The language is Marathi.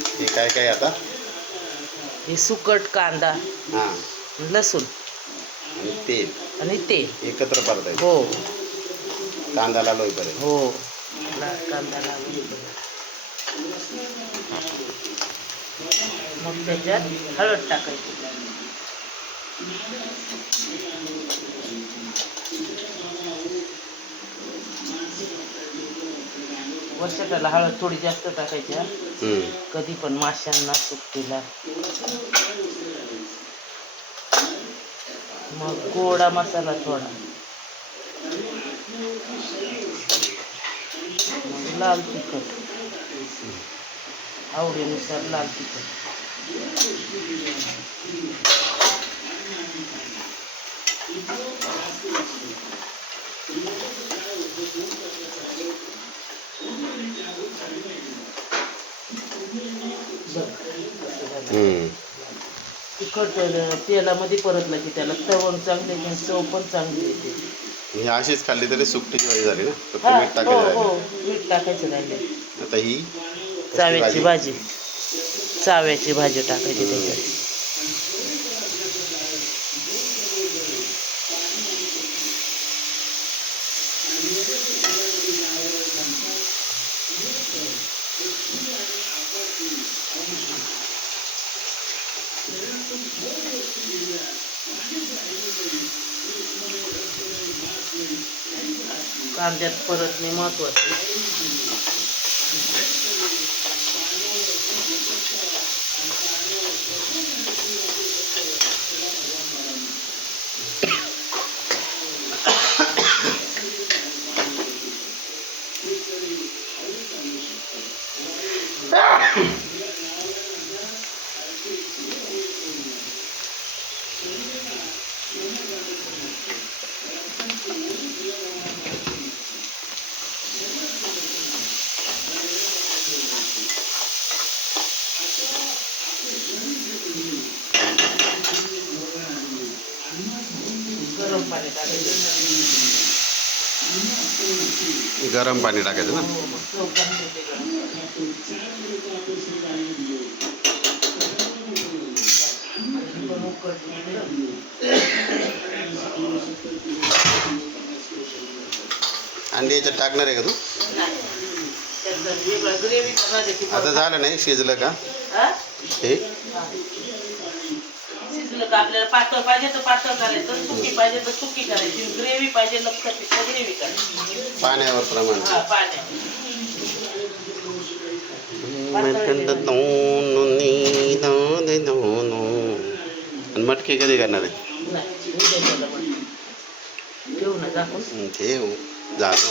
हे काय काय आता? हे सुकट कांदा, हां. लसूण आणि तेल आणि तेल. एकत्र परतायचं. हो कांदा लाल होईपर्यंत. हो, कांदा लावून मग त्याच्यात हळद टाकायची. वर्षाला हळद थोडी जास्त टाकायच्या, कधी पण माशांना सुकटीला. मग गोडा मसाला थोडा, मग लाल तिखट आवडीनुसार लाल तिखट. तिखट तेलामध्ये परतलं की त्याला तवण चांगले आणि चव पण चांगली येते. ही अशीच खाल्ली तरी सुकटीची भाजी झाली ना? फक्त हा, मीठ हो टाकायचं हो, राहिलं. मीठ टाकायचं राहिले. आता ही चाव्याची भाजी, चाव्याची भाजी टाकायची त्याच्यात. कांद्यात परतणे महत्वाचे. गरम पाणी टाकायचं. गरम पाणी टाकायचं ना? अंडी याच्यात टाकणार आहे का तू? आता झालं नाही शिजलं का हे? शिजलं का आपल्याला पातळ पाहिजे तर पातळ करायचं, सुकी पाहिजे तर सुकी करायची, ग्रेव्ही पाहिजे लपकट ग्रेव्ही करायची पाण्यावर प्रमाण. आणि मटकी कधी करणार आहे? ठेव झालं.